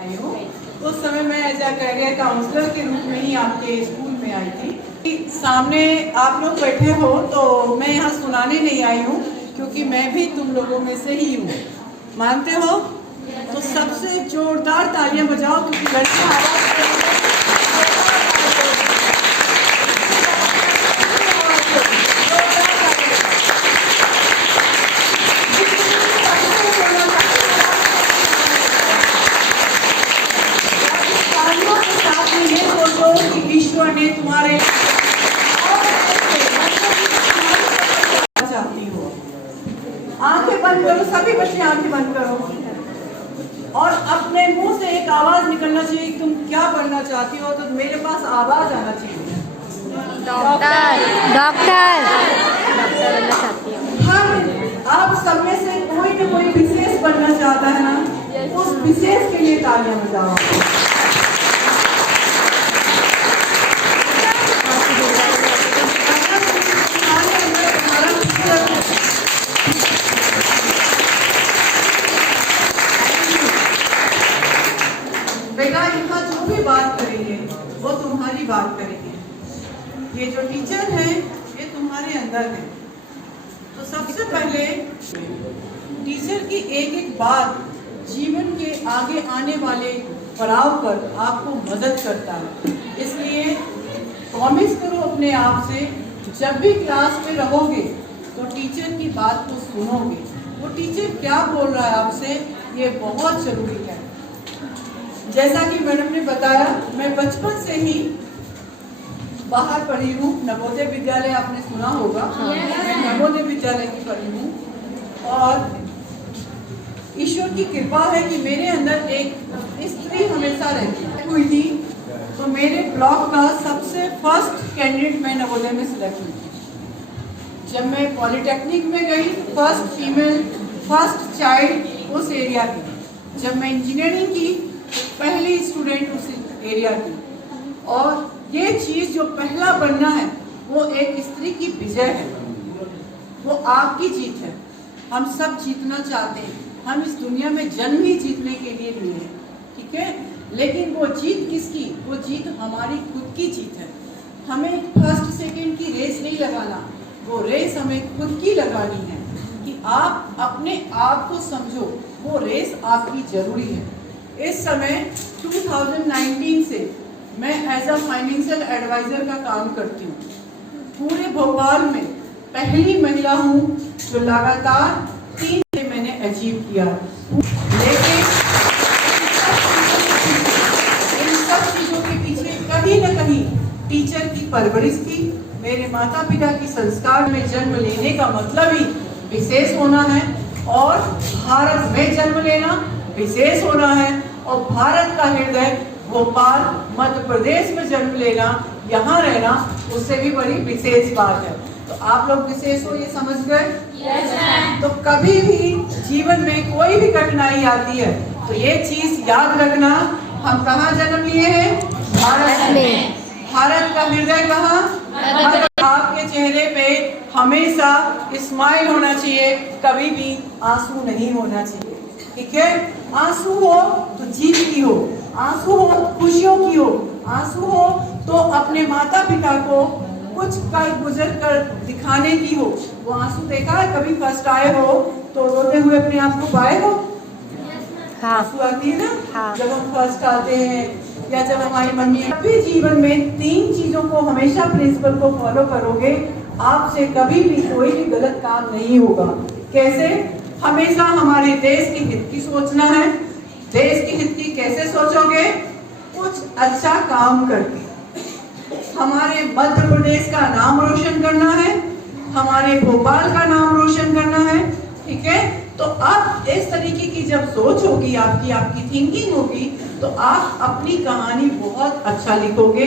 आई हूँ। उस समय मैं एज अ कैरियर काउंसलर के रूप में ही आपके स्कूल में आई थी। सामने आप लोग बैठे हो तो मैं यहाँ सुनाने नहीं आई हूँ, क्योंकि मैं भी तुम लोगों में से ही हूँ। मानते हो? तो सबसे जोरदार तालियां बजाओ, क्योंकि लड़कियां आवाज ने तुम्हारे चाहती हो। आंखें बंद करो, सभी बच्चे आंखें बंद करो और अपने मुंह से एक आवाज निकलना चाहिए कि तुम क्या बनना चाहती हो। तो मेरे पास आवाज आना चाहिए, डॉक्टर डॉक्टर डॉक्टर बनना चाहती हूँ। हम आप सब में से कोई न कोई विशेष बनना चाहता है ना, उस विशेष के लिए तालियां बजाओ। बेटा यहाँ जो भी बात करेंगे वो तुम्हारी बात करेंगे। ये जो टीचर है ये तुम्हारे अंदर है। तो सबसे पहले टीचर की एक एक बात जीवन के आगे आने वाले पड़ाव पर आपको मदद करता है। इसलिए प्रॉमिस करो अपने आप से, जब भी क्लास में रहोगे तो टीचर की बात को सुनोगे। वो टीचर क्या बोल रहा है आपसे, ये बहुत जरूरी है। जैसा कि मैडम ने बताया, मैं बचपन से ही बाहर पढ़ी हूँ। नवोदय विद्यालय आपने सुना होगा। मैं नवोदय विद्यालय की पढ़ी हूँ और ईश्वर की कृपा है कि मेरे अंदर एक स्त्री हमेशा रहती हुई थी। तो मेरे ब्लॉक का सबसे फर्स्ट कैंडिडेट मैं नवोदय में सिलेक्ट हुई थी। जब मैं पॉलिटेक्निक में गई, फर्स्ट फीमेल, फर्स्ट चाइल्ड उस एरिया की। जब मैं इंजीनियरिंग की, पहली स्टूडेंट उस एरिया की। और ये चीज जो पहला बनना है वो एक स्त्री की विजय है, वो आपकी जीत है। हम सब जीतना चाहते हैं, हम इस दुनिया में जन्म ही जीतने के लिए लिए हैं, ठीक है। लेकिन वो जीत किसकी? वो जीत हमारी खुद की जीत है। हमें फर्स्ट सेकंड की रेस नहीं लगाना, वो रेस हमें खुद की लगानी है कि आप अपने आप को समझो, वो रेस आपकी जरूरी है। इस समय 2019 से मैं एज अ फाइनेंशियल एडवाइजर का काम करती हूँ। पूरे भोपाल में पहली महिला हूँ जो लगातार 3 से मैंने अचीव किया। लेकिन इन सब चीजों के पीछे कहीं न कहीं टीचर की परवरिश थी। मेरे माता पिता की संस्कार में जन्म लेने का मतलब ही विशेष होना है, और भारत में जन्म लेना विशेष होना है, और भारत का हृदय भोपाल मध्य प्रदेश में जन्म लेना, यहाँ रहना, उससे भी बड़ी विशेष बात है। तो आप लोग विशेष हो, ये समझ गए? तो कभी भी जीवन में कोई भी कठिनाई आती है तो ये चीज याद रखना, हम कहाँ जन्म लिए हैं? भारत में। भारत का हृदय कहाँ? आपके चेहरे पे हमेशा स्माइल होना चाहिए, कभी भी आंसू नहीं होना चाहिए, ठीक है। आंसू हो तो जीत की हो, आंसू हो खुशियों की हो, आंसू हो तो अपने माता पिता को कुछ कर गुजर कर दिखाने की हो। वो आंसू देखा है कभी? फर्स्ट आए हो तो रोते हुए अपने आप को पाए हो? हाँ। आंसू आती है ना। हाँ। जब हम फर्स्ट आते हैं या जब हमारी मम्मी। कभी जीवन में 3 चीजों को हमेशा प्रिंसिपल को फॉलो करोगे, आपसे कभी भी कोई भी गलत काम नहीं होगा। कैसे? हमेशा हमारे देश के हित की सोचना है। देश के हित की कैसे सोचोगे? कुछ अच्छा काम करके। हमारे मध्य प्रदेश का नाम रोशन करना है, हमारे भोपाल का नाम रोशन करना है, ठीक है। तो आप इस तरीके की जब सोच होगी, आपकी थिंकिंग होगी, तो आप अपनी कहानी बहुत अच्छा लिखोगे।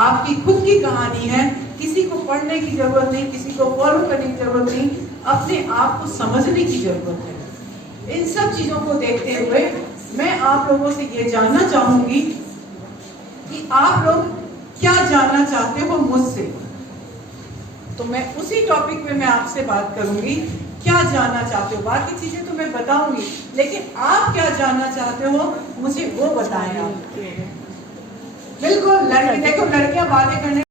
आपकी खुद की कहानी है, किसी को पढ़ने की जरूरत नहीं, किसी को फॉलो करने की जरूरत नहीं, अपने आप को समझने की जरूरत है। इन सब चीजों को देखते हुए मैं आप लोगों से ये जानना चाहूंगी कि आप लोग क्या जानना चाहते हो मुझसे। तो मैं उसी टॉपिक में मैं आपसे बात करूंगी क्या जानना चाहते हो? बाकी चीजें तो मैं बताऊंगी, लेकिन आप क्या जानना चाहते हो मुझे वो बताएं आप। बिल्कुल लड़के, देखो लड़कियां बातें करने